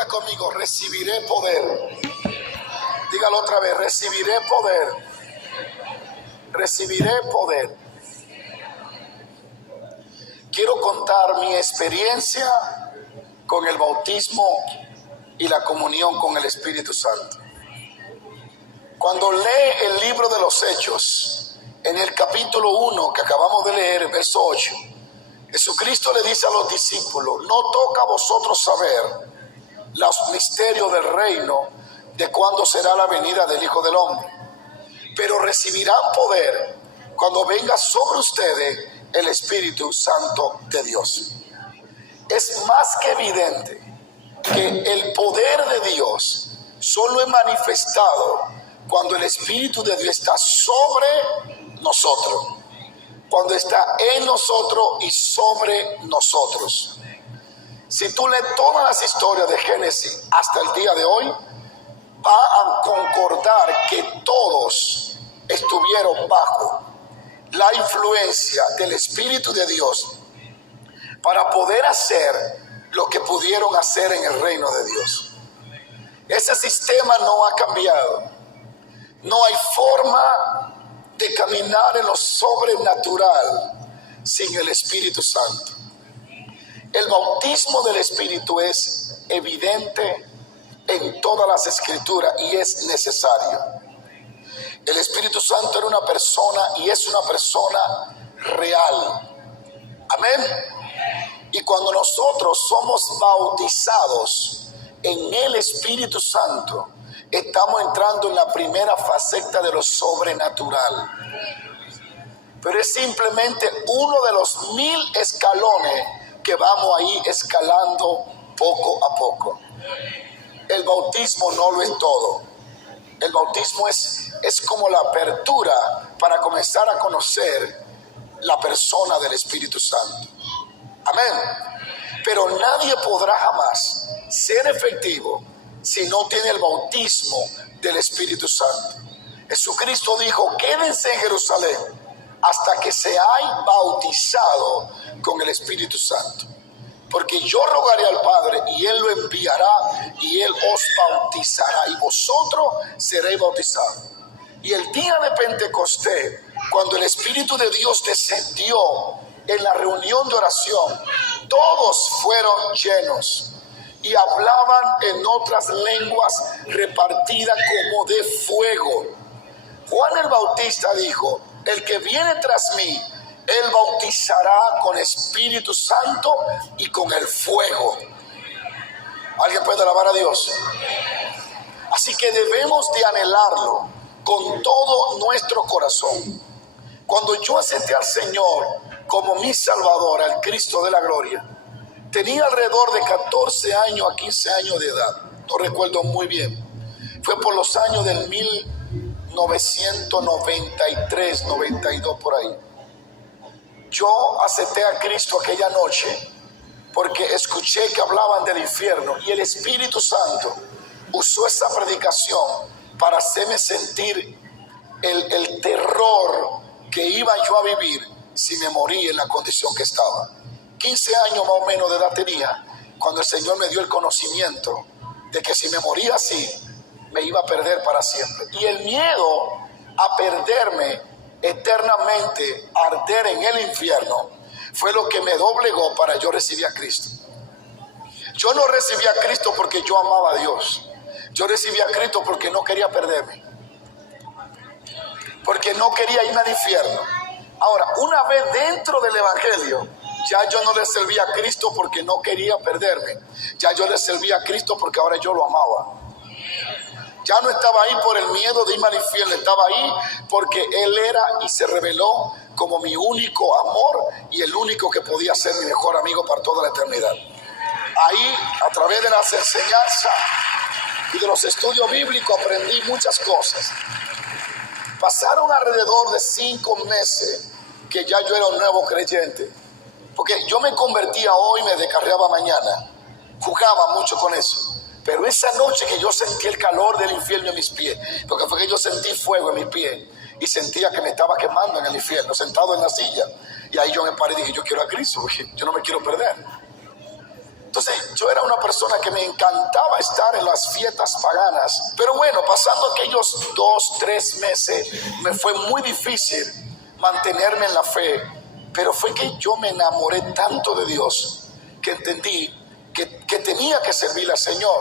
Diga conmigo, recibiré poder. Dígalo otra vez, recibiré poder. Recibiré poder. Quiero contar mi experiencia con el bautismo y la comunión con el Espíritu Santo. Cuando lee el libro de los Hechos, en el capítulo 1 que acabamos de leer, verso 8, Jesucristo le dice a los discípulos: no toca a vosotros saber los misterios del reino, de cuándo será la venida del Hijo del Hombre, pero recibirán poder cuando venga sobre ustedes el Espíritu Santo de Dios. Es más que evidente que el poder de Dios solo es manifestado cuando el Espíritu de Dios está sobre nosotros, cuando está en nosotros y sobre nosotros. Si tú lees todas las historias de Génesis hasta el día de hoy, va a concordar que todos estuvieron bajo la influencia del Espíritu de Dios para poder hacer lo que pudieron hacer en el reino de Dios. Ese sistema no ha cambiado. No hay forma de caminar en lo sobrenatural sin el Espíritu Santo. El bautismo del Espíritu es evidente en todas las Escrituras y es necesario. El Espíritu Santo era una persona y es una persona real. Amén. Y cuando nosotros somos bautizados en el Espíritu Santo, estamos entrando en la primera faceta de lo sobrenatural. Pero es simplemente uno de los 1000 escalones que vamos ahí escalando poco a poco. El bautismo no lo es todo. El bautismo es como la apertura para comenzar a conocer la persona del Espíritu Santo. Amén. Pero nadie podrá jamás ser efectivo si no tiene el bautismo del Espíritu Santo. Jesucristo dijo: quédense en Jerusalén hasta que seáis bautizados con el Espíritu Santo. Porque yo rogaré al Padre y Él lo enviará y Él os bautizará y vosotros seréis bautizados. Y el día de Pentecostés, cuando el Espíritu de Dios descendió en la reunión de oración, todos fueron llenos y hablaban en otras lenguas repartidas como de fuego. Juan el Bautista dijo: el que viene tras mí, Él bautizará con Espíritu Santo y con el fuego. ¿Alguien puede alabar a Dios? Así que debemos de anhelarlo con todo nuestro corazón. Cuando yo acepté al Señor como mi Salvador, al Cristo de la gloria, tenía alrededor de 14 años a 15 años de edad. No recuerdo muy bien. Fue por los años del 1993, 92 por ahí. Yo acepté a Cristo aquella noche porque escuché que hablaban del infierno y el Espíritu Santo usó esa predicación para hacerme sentir el terror que iba yo a vivir si me moría en la condición que estaba. 15 años más o menos de edad tenía cuando el Señor me dio el conocimiento de que si me moría así, me iba a perder para siempre. Y el miedo a perderme eternamente, arder en el infierno, fue lo que me doblegó para yo recibir a Cristo. Yo no recibí a Cristo porque yo amaba a Dios. Yo recibí a Cristo porque no quería perderme, porque no quería irme al infierno. Ahora, una vez dentro del Evangelio, ya yo no le servía a Cristo porque no quería perderme. Ya yo le servía a Cristo porque ahora yo lo amaba. Ya no estaba ahí por el miedo de irme al infierno, estaba ahí porque Él era y se reveló como mi único amor y el único que podía ser mi mejor amigo para toda la eternidad. Ahí, a través de las enseñanzas y de los estudios bíblicos, aprendí muchas cosas. Pasaron alrededor de 5 meses que ya yo era un nuevo creyente, porque yo me convertía hoy, me descarriaba mañana, jugaba mucho con eso. Pero esa noche que yo sentí el calor del infierno en mis pies, porque fue que yo sentí fuego en mis pies y sentía que me estaba quemando en el infierno, sentado en la silla, y ahí yo me paré y dije: yo quiero a Cristo, yo no me quiero perder. Entonces yo era una persona que me encantaba estar en las fiestas paganas. Pero bueno, pasando aquellos 2-3 meses, me fue muy difícil mantenerme en la fe. Pero fue que yo me enamoré tanto de Dios que entendí que tenía que servirle al Señor.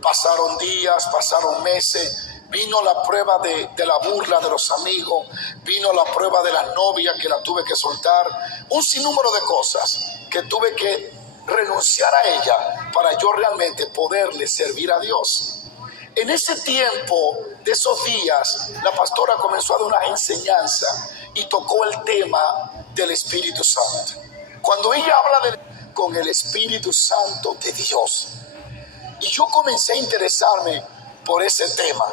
Pasaron días, pasaron meses. Vino la prueba de la burla de los amigos, vino la prueba de la novia que la tuve que soltar, un sinnúmero de cosas que tuve que renunciar a ella para yo realmente poderle servir a Dios. En ese tiempo, de esos días, la pastora comenzó a dar una enseñanza y tocó el tema del Espíritu Santo. Cuando ella habla con el Espíritu Santo de Dios, y yo comencé a interesarme por ese tema.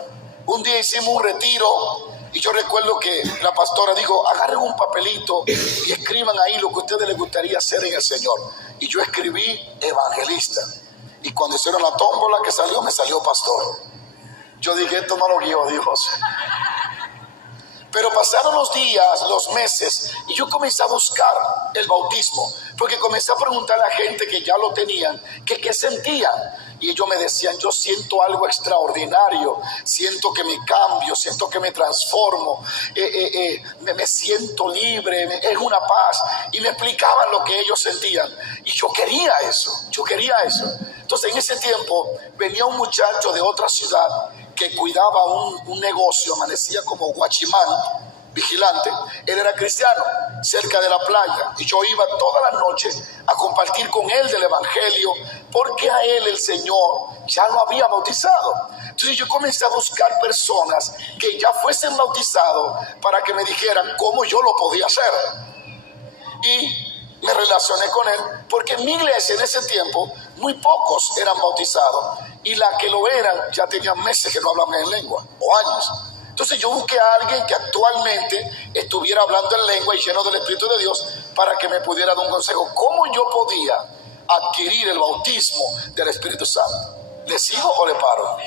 Un día hicimos un retiro y yo recuerdo que la pastora dijo, agarren un papelito y escriban ahí lo que a ustedes les gustaría hacer en el Señor. Y yo escribí evangelista. Y cuando hicieron la tómbola que salió, me salió pastor. Yo dije, esto no lo guió Dios. Pero pasaron los días, los meses, y yo comencé a buscar el bautismo, porque comencé a preguntar a la gente que ya lo tenían, que qué sentían. Y ellos me decían, yo siento algo extraordinario, siento que me cambio, siento que me transformo, me siento libre, es una paz. Y me explicaban lo que ellos sentían. Y yo quería eso. Entonces en ese tiempo venía un muchacho de otra ciudad que cuidaba un negocio, amanecía como guachimán, vigilante. Él era cristiano, cerca de la playa, y yo iba todas las noches a compartir con él del evangelio, porque a él el Señor ya lo había bautizado. Entonces yo comencé a buscar personas que ya fuesen bautizados para que me dijeran cómo yo lo podía hacer. Y me relacioné con él, porque en mi iglesia en ese tiempo muy pocos eran bautizados, y las que lo eran ya tenían meses que no hablaban en lengua, o años. Entonces yo busqué a alguien que actualmente estuviera hablando en lengua y lleno del Espíritu de Dios, para que me pudiera dar un consejo, cómo yo podía adquirir el bautismo del Espíritu Santo. ¿Le sigo o le paro?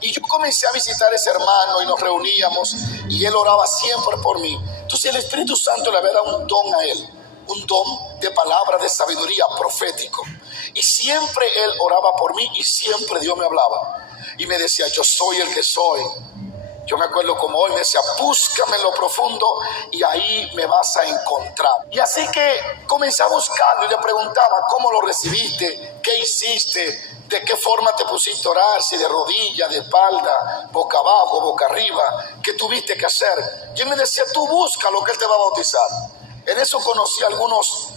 Y yo comencé a visitar a ese hermano y nos reuníamos y él oraba siempre por mí. Entonces el Espíritu Santo le había dado un don a él, un don de palabra, de sabiduría, profético. Y siempre él oraba por mí y siempre Dios me hablaba. Y me decía, yo soy el que soy. Yo me acuerdo como hoy, me decía, búscame en lo profundo y ahí me vas a encontrar. Y así que comencé a buscarlo y le preguntaba, ¿cómo lo recibiste? ¿Qué hiciste? ¿De qué forma te pusiste a orar? Si de rodillas, de espalda, boca abajo, boca arriba. ¿Qué tuviste que hacer? Y él me decía, tú busca lo que él te va a bautizar. En eso conocí a algunos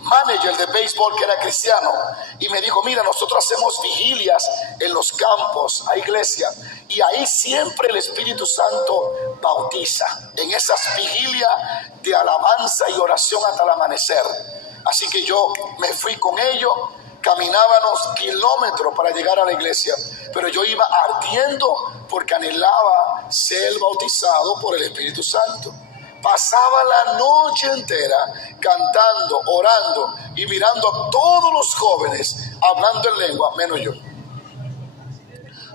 manager de béisbol que era cristiano y me dijo, mira, nosotros hacemos vigilias en los campos, a iglesia, y ahí siempre el Espíritu Santo bautiza, en esas vigilias de alabanza y oración hasta el amanecer. Así que yo me fui con ellos, caminábamos kilómetros para llegar a la iglesia, pero yo iba ardiendo porque anhelaba ser bautizado por el Espíritu Santo. Pasaba la noche entera cantando, orando y mirando a todos los jóvenes hablando en lengua, menos yo.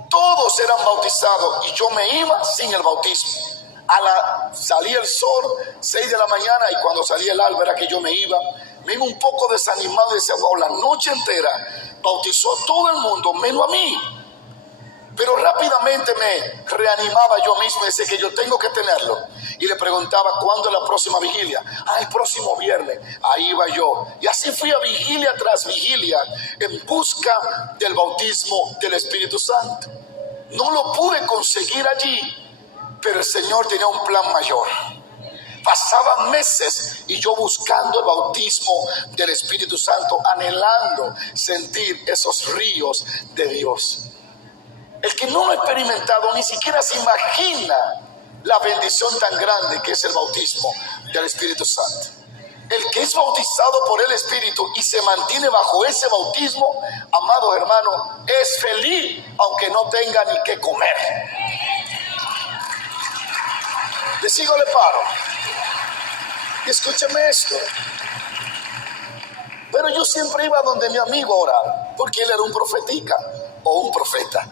Todos eran bautizados y yo me iba sin el bautismo. Salía el sol, 6 de la mañana, y cuando salía el alba era que yo me iba un poco desanimado y decía, wow, la noche entera bautizó a todo el mundo, menos a mí. Pero rápidamente me reanimaba yo mismo y decía que yo tengo que tenerlo. Y le preguntaba, ¿cuándo es la próxima vigilia? El próximo viernes. Ahí iba yo. Y así fui a vigilia tras vigilia en busca del bautismo del Espíritu Santo. No lo pude conseguir allí, pero el Señor tenía un plan mayor. Pasaban meses y yo buscando el bautismo del Espíritu Santo, anhelando sentir esos ríos de Dios. El que no lo ha experimentado ni siquiera se imagina la bendición tan grande que es el bautismo del Espíritu Santo. El que es bautizado por el Espíritu y se mantiene bajo ese bautismo, amado hermano, es feliz aunque no tenga ni qué comer. ¿Le sigo, le paro? Y escúcheme esto. Pero yo siempre iba donde mi amigo a orar, porque él era un profetica o un profeta.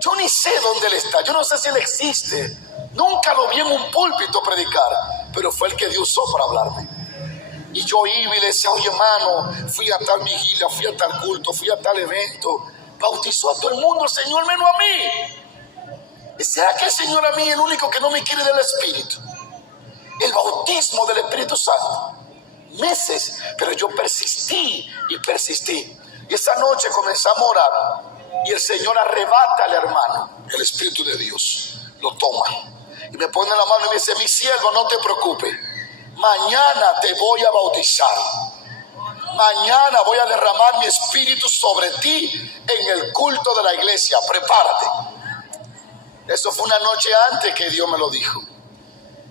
Yo ni sé dónde él está, yo no sé si él existe. Nunca lo vi en un púlpito predicar, pero fue el que Dios usó para hablarme. Y yo iba y le decía, oye hermano, fui a tal vigilia, fui a tal culto, fui a tal evento, bautizó a todo el mundo el Señor menos a mí. ¿Será que el Señor a mí es el único que no me quiere del Espíritu? El bautismo del Espíritu Santo. Meses, pero yo persistí y persistí. Y esa noche comenzamos a orar y el Señor arrebata al hermano. El Espíritu de Dios lo toma y me pone la mano y me dice, mi siervo, no te preocupes, mañana te voy a bautizar. Mañana voy a derramar mi espíritu sobre ti en el culto de la iglesia. Prepárate. Eso fue una noche antes que Dios me lo dijo.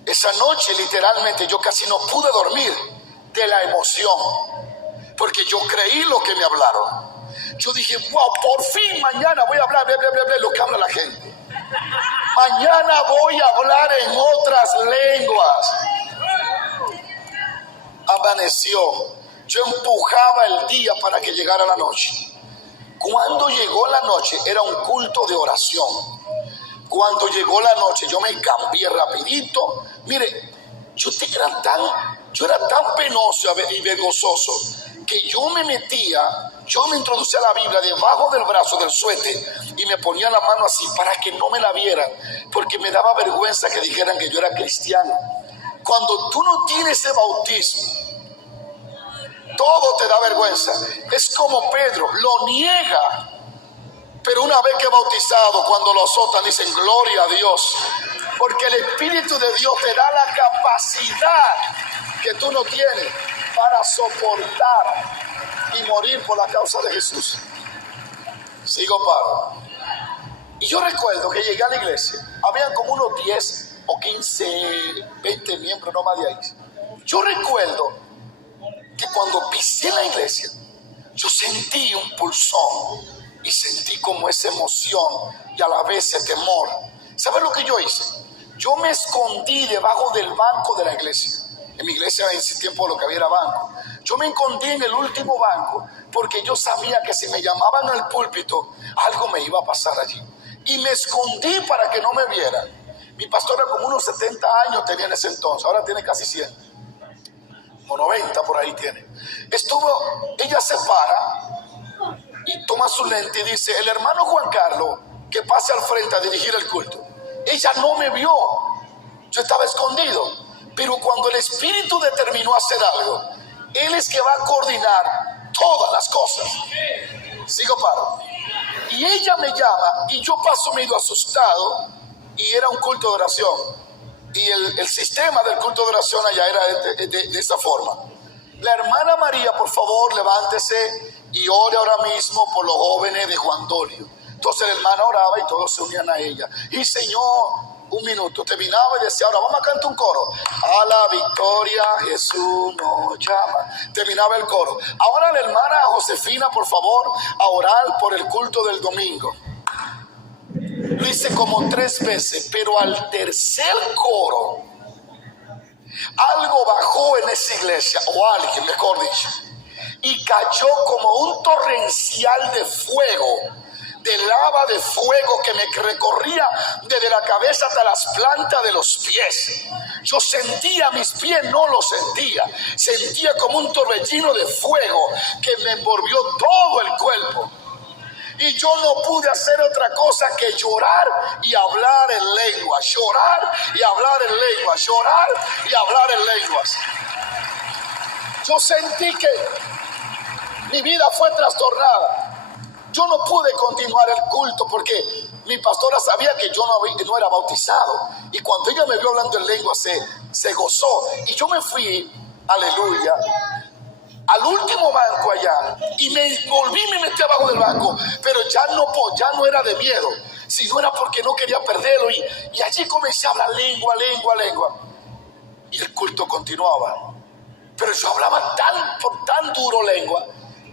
Esa noche literalmente yo casi no pude dormir de la emoción, porque yo creí lo que me hablaron. Yo dije, wow, por fin mañana voy a hablar lo que habla la gente. Mañana voy a hablar en otras lenguas. Amaneció. Yo empujaba el día para que llegara la noche. Cuando llegó la noche era un culto de oración. Cuando llegó la noche yo me cambié rapidito. Mire, yo era tan penoso y vergonzoso que yo me introducía la Biblia debajo del brazo del suéter y me ponía la mano así para que no me la vieran, porque me daba vergüenza que dijeran que yo era cristiano. Cuando tú no tienes ese bautismo, todo te da vergüenza. Es como Pedro, lo niega, pero una vez que bautizado, cuando lo azotan, dicen gloria a Dios, porque el Espíritu de Dios te da la capacidad que tú no tienes para soportar y morir por la causa de Jesús. Sigo paro. Y yo recuerdo que llegué a la iglesia, habían como unos 10 o 15, 20 miembros, no más de ahí. Yo recuerdo que cuando pisé la iglesia, yo sentí un pulsón y sentí como esa emoción y a la vez ese temor. ¿Sabes lo que yo hice? Yo me escondí debajo del banco de la iglesia. En mi iglesia en ese tiempo lo que había era banco. Yo me escondí en el último banco porque yo sabía que si me llamaban al púlpito, algo me iba a pasar allí. Y me escondí para que no me vieran. Mi pastora como unos 70 años tenía en ese entonces, ahora tiene casi 100. O 90 por ahí tiene. Ella se para y toma su lente y dice, el hermano Juan Carlos, que pase al frente a dirigir el culto. Ella no me vio, yo estaba escondido, pero cuando el Espíritu determinó hacer algo, Él es que va a coordinar todas las cosas. Sigo paro. Y ella me llama y yo paso medio asustado y era un culto de oración. Y el sistema del culto de oración allá era de esta forma. La hermana María, por favor, levántese y ore ahora mismo por los jóvenes de Juan Dolio. Entonces la hermana oraba y todos se unían a ella. Y Señor, un minuto, terminaba y decía, ahora vamos a cantar un coro. A la victoria Jesús nos llama. Terminaba el coro. Ahora la hermana Josefina, por favor, a orar por el culto del domingo. Lo hice como 3 veces, pero al tercer coro, algo bajó en esa iglesia, o alguien, mejor dicho, y cayó como un torrencial de fuego, de lava de fuego que me recorría desde la cabeza hasta las plantas de los pies. Yo sentía, mis pies no lo sentía como un torbellino de fuego que me envolvió todo el cuerpo. Y yo no pude hacer otra cosa que llorar y hablar en lenguas, llorar y hablar en lenguas, llorar y hablar en lenguas. Yo sentí que mi vida fue trastornada. Yo no pude continuar el culto porque mi pastora sabía que yo no era bautizado. Y cuando ella me vio hablando en lenguas se gozó. Y yo me fui, aleluya, al último banco allá y me metí abajo del banco, pero ya no era de miedo, sino era porque no quería perderlo y allí comencé a hablar lengua y el culto continuaba, pero yo hablaba tan duro lengua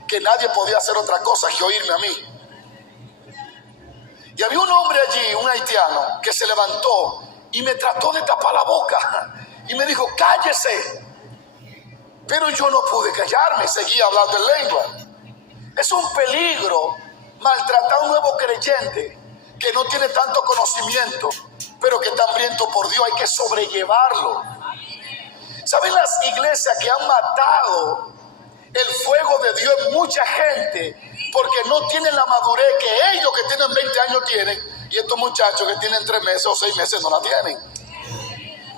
que nadie podía hacer otra cosa que oírme a mí. Y había un hombre allí, un haitiano, que se levantó y me trató de tapar la boca y me dijo, cállese. Pero yo no pude callarme, seguía hablando en lengua. Es un peligro maltratar a un nuevo creyente que no tiene tanto conocimiento, pero que está hambriento por Dios. Hay que sobrellevarlo. ¿Saben las iglesias que han matado el fuego de Dios en mucha gente? Porque no tienen la madurez que ellos que tienen 20 años tienen, y estos muchachos que tienen 3 meses o 6 meses no la tienen.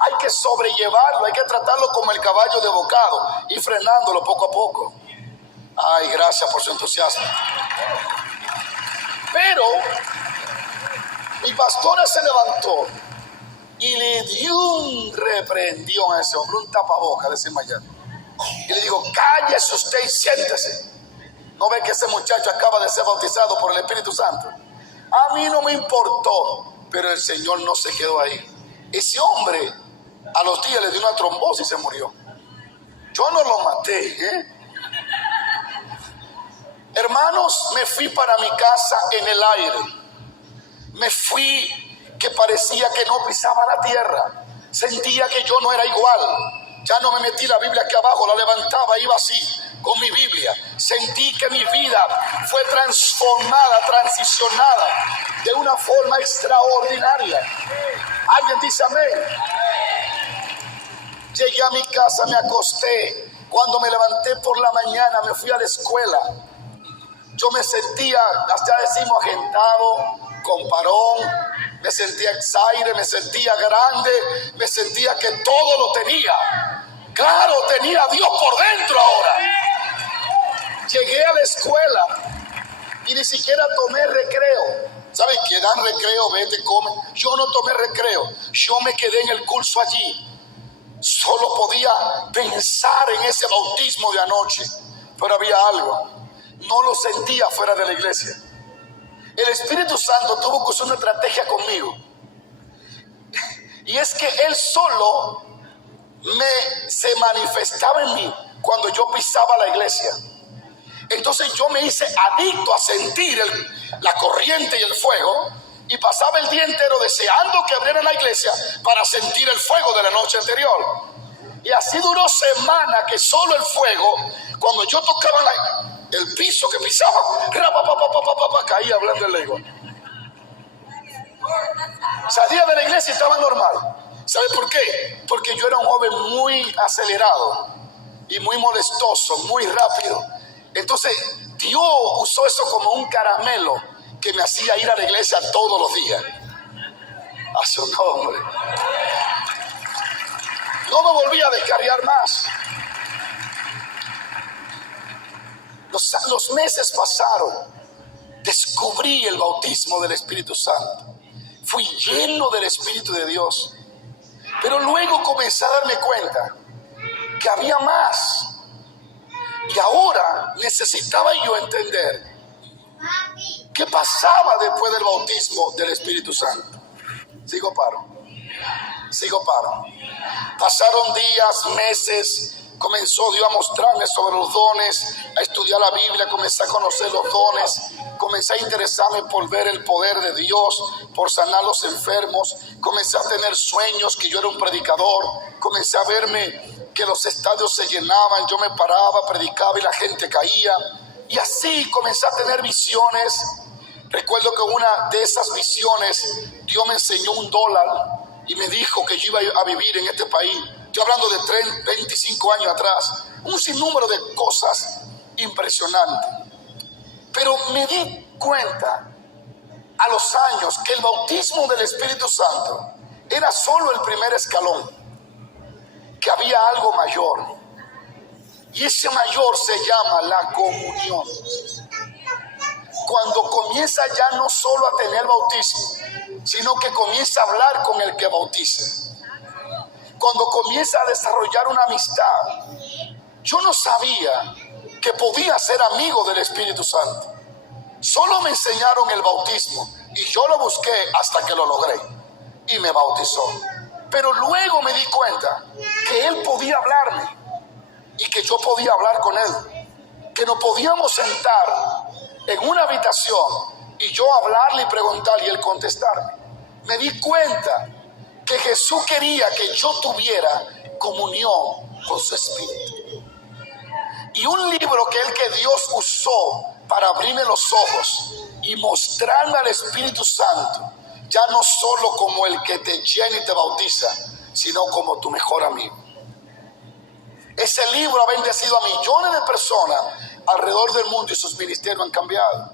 Hay que sobrellevarlo, hay que tratarlo como el caballo de bocado, y frenándolo poco a poco. Ay, gracias por su entusiasmo. Pero mi pastora se levantó y le dio un reprendión a ese hombre, un tapaboca, decimos allá. Y le digo, cállese usted y siéntese. ¿No ve que ese muchacho acaba de ser bautizado por el Espíritu Santo? A mí no me importó, pero el Señor no se quedó ahí. Ese hombre a los días le dio una trombosis y se murió. Yo no lo maté, Hermanos, me fui para mi casa en el aire. Me fui que parecía que no pisaba la tierra. Sentía que yo no era igual. Ya no me metí la Biblia aquí abajo, la levantaba, iba así con mi Biblia. Sentí que mi vida fue transformada, transicionada de una forma extraordinaria. ¿Alguien dice amén? Llegué a mi casa, me acosté. Cuando me levanté por la mañana, me fui a la escuela. Yo me sentía, hasta decimos, agentado, con parón, me sentía exaire, me sentía grande, me sentía que todo lo tenía. Claro, tenía a Dios por dentro ahora. Llegué a la escuela y ni siquiera tomé recreo. ¿Saben qué dan recreo? Vete, come. Yo no tomé recreo, yo me quedé en el curso allí. Solo podía pensar en ese bautismo de anoche, pero había algo. No lo sentía fuera de la iglesia. El Espíritu Santo tuvo que usar una estrategia conmigo. Y es que Él solo se manifestaba en mí cuando yo pisaba la iglesia. Entonces yo me hice adicto a sentir la corriente y el fuego. Y pasaba el día entero deseando que abrieran la iglesia para sentir el fuego de la noche anterior. Y así duró semanas que solo el fuego, cuando yo tocaba el piso que pisaba, caía hablando en lengua. Salía de la iglesia y estaba normal. ¿Sabe por qué? Porque yo era un joven muy acelerado y muy molestoso, muy rápido. Entonces Dios usó eso como un caramelo que me hacía ir a la iglesia todos los días. A su nombre. No me volví a descarriar más. Los meses pasaron. Descubrí el bautismo del Espíritu Santo. Fui lleno del Espíritu de Dios. Pero luego comencé a darme cuenta que había más. Y ahora necesitaba yo entender qué pasaba después del bautismo del Espíritu Santo. Sigo paro. Pasaron días, meses. Comenzó Dios a mostrarme sobre los dones, a estudiar la Biblia, comencé a conocer los dones, comencé a interesarme por ver el poder de Dios, por sanar los enfermos, comencé a tener sueños que yo era un predicador, comencé a verme que los estadios se llenaban, yo me paraba, predicaba y la gente caía, y así comencé a tener visiones. Recuerdo que una de esas visiones Dios me enseñó $1 y me dijo que yo iba a vivir en este país. Estoy hablando de 25 años atrás, un sinnúmero de cosas impresionantes. Pero me di cuenta a los años que el bautismo del Espíritu Santo era solo el primer escalón, que había algo mayor. Y ese mayor se llama la comunión. Cuando comienza ya no solo a tener bautismo, sino que comienza a hablar con el que bautiza. Cuando comienza a desarrollar una amistad. Yo no sabía que podía ser amigo del Espíritu Santo. Solo me enseñaron el bautismo y yo lo busqué hasta que lo logré y me bautizó. Pero luego me di cuenta que Él podía hablarme y que yo podía hablar con Él. Que nos podíamos sentar en una habitación y yo hablarle y preguntarle y Él contestarme. Me di cuenta que Jesús quería que yo tuviera comunión con su Espíritu. Y un libro que Dios usó para abrirme los ojos y mostrarme al Espíritu Santo, ya no solo como el que te llena y te bautiza, sino como tu mejor amigo. Ese libro ha bendecido a millones de personas alrededor del mundo y sus ministerios han cambiado.